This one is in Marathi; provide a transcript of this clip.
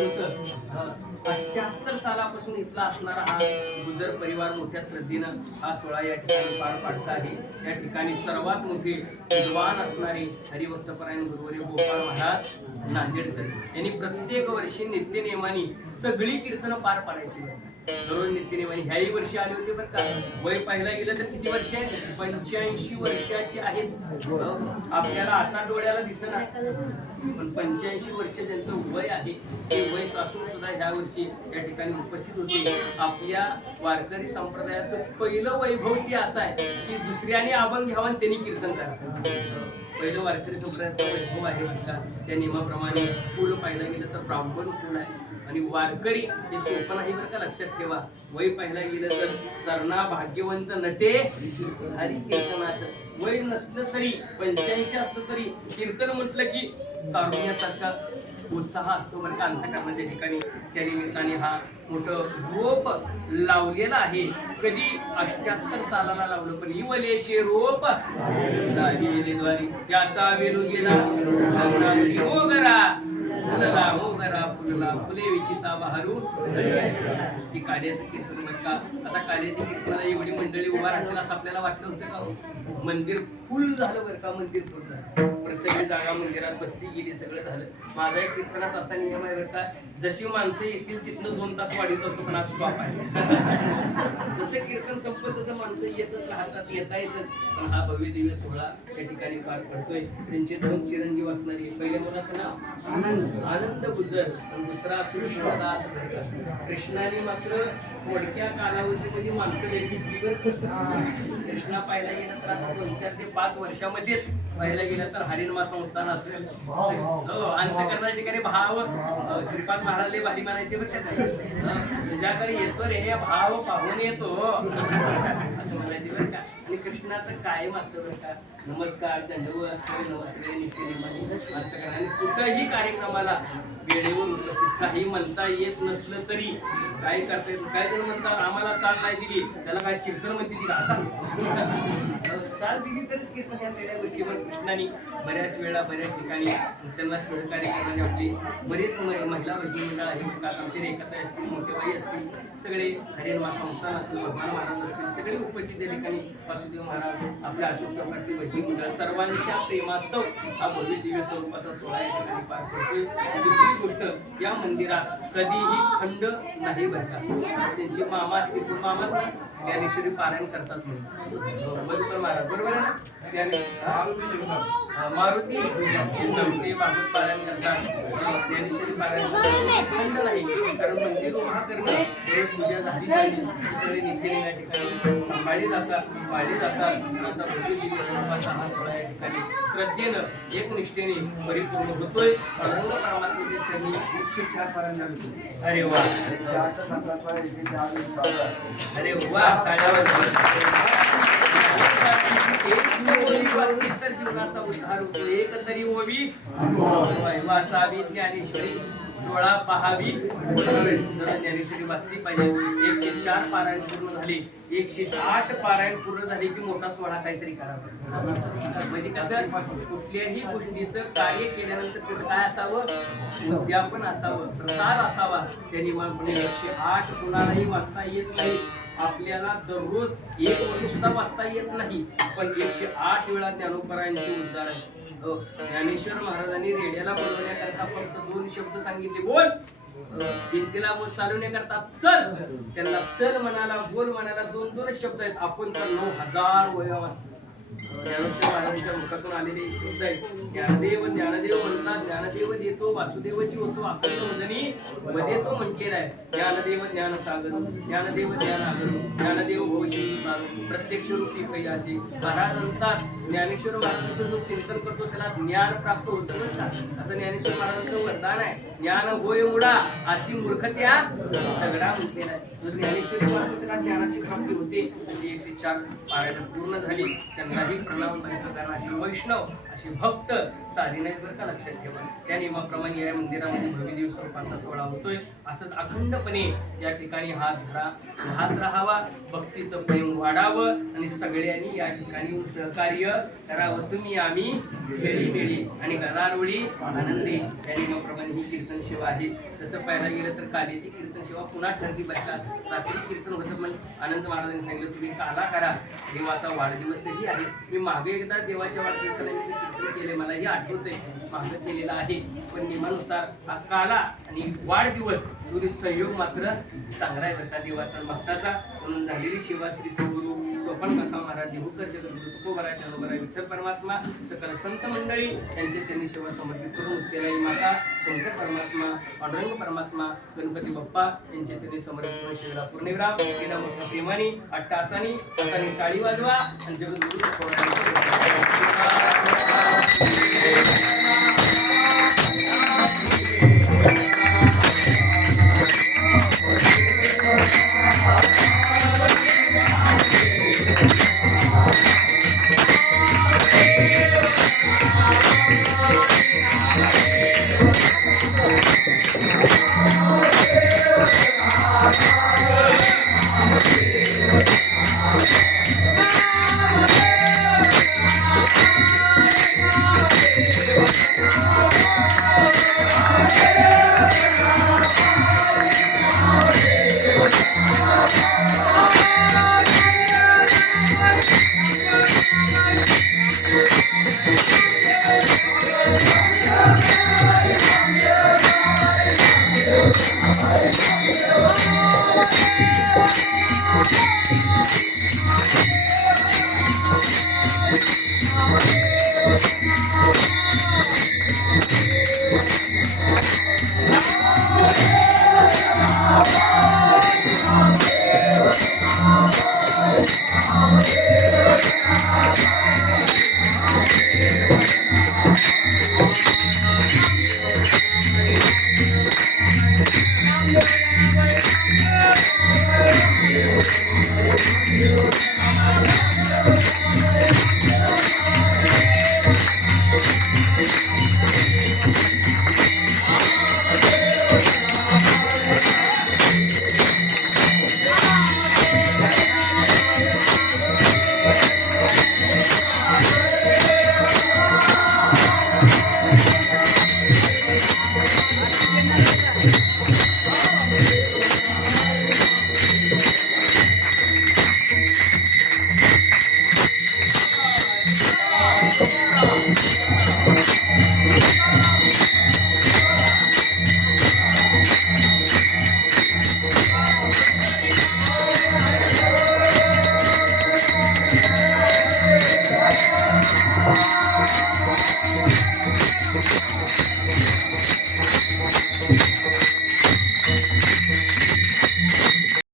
होतं. 78 सालापासून इथला असणारा हा गुजर परिवार मोठ्या श्रद्धेनं हा सोहळा या ठिकाणी पार पाडत आहे. या ठिकाणी सर्वात मोठे विद्वान असणारे हरिभक्तपरायण गुरुवर्य गोपाळ महाराज नांदेडकर यांनी प्रत्येक वर्षी नित्यनेमाने सगळी कीर्तनं पार पाडायची. दररोज नित्यनेमाने ह्याही वर्षी आले होते बरं का. वय पाहायला गेलं तर किती वर्ष आहे? 85 वर्षाची आहेत. आपल्याला आता डोळ्याला दिसत नाही, पण 85 वर्ष त्यांचं वय आहे. ते वय असून सुद्धा ह्या वर्षी या ठिकाणी उपस्थित होते. आपल्या वारकरी संप्रदायाचं पहिलं वैभव ते असं आहे की दुसऱ्याने अभंग घ्यावा आणि त्यांनी कीर्तन करावं. पहिलं वारकरी संप्रदायाचा वैभव आहे का. त्या नियमाप्रमाणे कुल पाहायला गेलं तर ब्राह्मण कुल आहे आणि वारकरी हे सोपं नाही बरं का. लक्षात ठेवा. वय पाहायला गेलं तर तरणा भाग्यवंत नटे हरी कीर्तनात. वय नसलं तरी 85 असलं तरी कीर्तन म्हटलं की तारुण्यासारखा उत्साह असतो बरं का अंतःकरणाच्या ठिकाणी. त्या निमित्ताने हा मोठं रोप लावलेला आहे. कधी 78 सालाला लावलं, पण इवलेशे रोप द्वारी त्याचा वेलू गेला मोगरा फुलला मोगरा फुलला फुले विचिता बहरू. ती काल्याचं कीर्तन बरं का. आता काल्याच्या कीर्तनाला एवढी मंडळी उभा राहतील असं आपल्याला वाटलं होतं का? मंदिर फुल झालं बरं का. मंदिर फुल झालं. सगळी जागा मंदिरात बसली गेली, सगळं झालं. माझा एक कीर्तनात असा नियम आहे बरं का, जशी माणसं येतील तिथनं 2 तास वाढीत असतो, पण आज स्टॉप आहे. जसं कीर्तन संपत तसं माणसं येतच राहतात, येता येतच. पण हा भव्य दिव्य सोहळा त्या ठिकाणी पार पडतोय. त्यांचे 2 चिरंजीव असणारे, पहिल्या मुलाचं नाव आनंद गुजर आणि दुसरा कृष्णदास. कृष्णाने मात्र थोडक्या कालावधीमध्ये माणसं वेगळी. कृष्णा पाहायला गेला तर आता 2-4 ते 5 वर्षामध्येच पाहायला गेलं तर हरिणमा संस्थान असेल. अंतःकरणाच्या ठिकाणी भाव श्रीपाद महाराजले भारी म्हणायचे बरं का. तुझ्याकडे येतो रे भाव पाहून येतो असं म्हणायचे बरं का. आणि कृष्णाचं कायम असतं बरं का. नमस्कार दंडवत नमस्कार नित्यनेमाने. आणि कुठल्याही कार्यक्रमाला वेळेवर उपस्थित. काही म्हणता येत नसलं तरी काय करता येत. काय जण म्हणतात आम्हाला चाल नाही दिली, त्याला काय कीर्तन म्हणते ती आता चाल दिली तरीच कीर्तन ह्या सगळ्या गोष्टी. पण कृष्णाने बऱ्याच वेळा बऱ्याच ठिकाणी त्यांना सहकार्य करणारे आपले बरेच महिला भगिनी मंडळ आहेत. आमचे रेखाताई असतील, मोठेबाई असतील, सगळे हरिणमा संस्थान असेल, भगवान महाराज असतील, सगळे उपस्थित त्या ठिकाणी वासुदेव महाराज आपल्या अशोक चौकातली भगिनी मंडळ सर्वांच्या प्रेमास्तव हा भव्य दिव्य स्वरूपाचा सोहळा या ठिकाणी पार पडतोय. दुसरी गोष्ट, या मंदिरात कधीही खंड नाही बरं का. त्यांचे मामा असतील, मामाच ज्ञानेश्वरी पारायण करतात म्हणून बरोबर महाराज, बरोबर आहे ना. मारुती ते भागवत पारायण करतात, ज्ञानेश्वरी पारायण करतात. खंड नाही, कारण मंदिर उभा करणं पूजा झाली पाहिजे. सगळे नित्य या ठिकाणी सांभाळले जातात, पाळले जातात. असा भव्य दिव्य स्वरूपाचा हा सोहळा या ठिकाणी श्रद्धेनं एकनिष्ठेने परिपूर्ण होतोय. अनंत परमात्म्याच्या चरणी मुख्य पारायण झालं. अरे वा, अरे वा. तर जीवनाचा उद्धार होतो. एक तरी ओवी वाचावी ज्ञानेश्वरी, डोळा पहावी ज्ञानेश्वरी वाचली पाहिजे. 104 पारायण पूर्ण झाले, 108 पारायण पूर्ण झाले की मोठा सोहळा काहीतरी करावा. म्हणजे कसं, कुठल्याही गोष्टीचं कार्य केल्यानंतर त्याचं काय असावं, उद्यापन असावं, प्रसाद असावा. त्यांनी 108 कुणालाही वाचता येत नाही. आपल्याला दररोज एक ओळी सुद्धा वाचता येत नाही, पण 108 वेळा ज्ञानोपरायणचे उद्धार आहे. ज्ञानेश्वर महाराजांनी रेड्याला बोलवण्याकरता फक्त 2 शब्द सांगितले, बोल. भिंतीला बोल चालवण्याकरता चल. त्यांना चल म्हणाला, बोल म्हणाला 2-2 शब्द आहेत. आपण तर 9000 वेळा वाचतो. ज्ञानेश्वर महाराजांच्या मुखातून आलेले शब्द आहेत. ज्ञानदेव ज्ञानदेव म्हणतात, ज्ञानदेव देतो वासुदेवची होतो आपल्या मदनी मध्ये तो म्हटलेला आहे. ज्ञानदेव ज्ञानसागर, ज्ञानदेव ज्ञानागर, ज्ञानदेव भवशिव प्रत्यक्ष रूपी कैलासी. महाराज म्हणतात ज्ञानेश्वर महाराजांचं जो चिंतन करतो त्याला ज्ञान प्राप्त होतं बरं का. असं ज्ञानेश्वर महाराजांचं वरदान आहे. ज्ञान होय मुडा अशी मूर्खत्या दगडा म्हटलेला आहे. ज्ञानेश्वरी त्याला ज्ञानाची प्राप्ती होते. अशी 104 पारायण पूर्ण झाली. त्यांनाही प्रणाम करायचा. कारण अशी वैष्णव, अशी भक्त साधी नाहीत बरं का, लक्षात ठेवा. त्या नियमाप्रमाणे या मंदिरामध्ये भव्यदेव स्वरूपाचा सोहळा होतोय. असंच अखंडपणे या ठिकाणी हा झरा वाहत राहावा, भक्तीचं प्रेम वाढावं आणि सगळ्यांनी या ठिकाणी सहकार्य करावं. तुम्ही आम्ही खेळी आणि गदारोळी आनंदी या नियमाप्रमाणे ही कीर्तन सेवा आहे. तसं पाहायला गेलं तर कालीची कीर्तन सेवा पुन्हा ठरली बसतात. रात्री कीर्तन होतं पण आनंद महाराजांनी सांगितलं तुम्ही काला करा, देवाचा वाढदिवसही आहे. मी मागे एकदा देवाच्या वाढदिवसाला मी कीर्तन केले, मला हे आठवतंय, मागं केलेलं आहे. पण नियमानुसार हा काला आणि वाढदिवस दोन्ही संयोग मात्र चांगला आहे बरं देवाचा भक्ताचा. म्हणून झालेली सेवा श्री सद्गुरू सोपान काका महाराज देहूकर जगद्गुरु तुकोबराय चंदोबराय विठ्ठल परमात्मा सकल संत मंडळी यांच्या चरणी सेवा समर्पित करून उत्तेलाई माता शंकर परमात्मा पांडुरंग परमात्मा गणपती बाप्पा यांच्या चरणी समर्पित करून शिवरा पूर्णविराम विना मोठ्या प्रेमाने अट्टासानी हाताने टाळी वाजवा आणि जगद्गुरु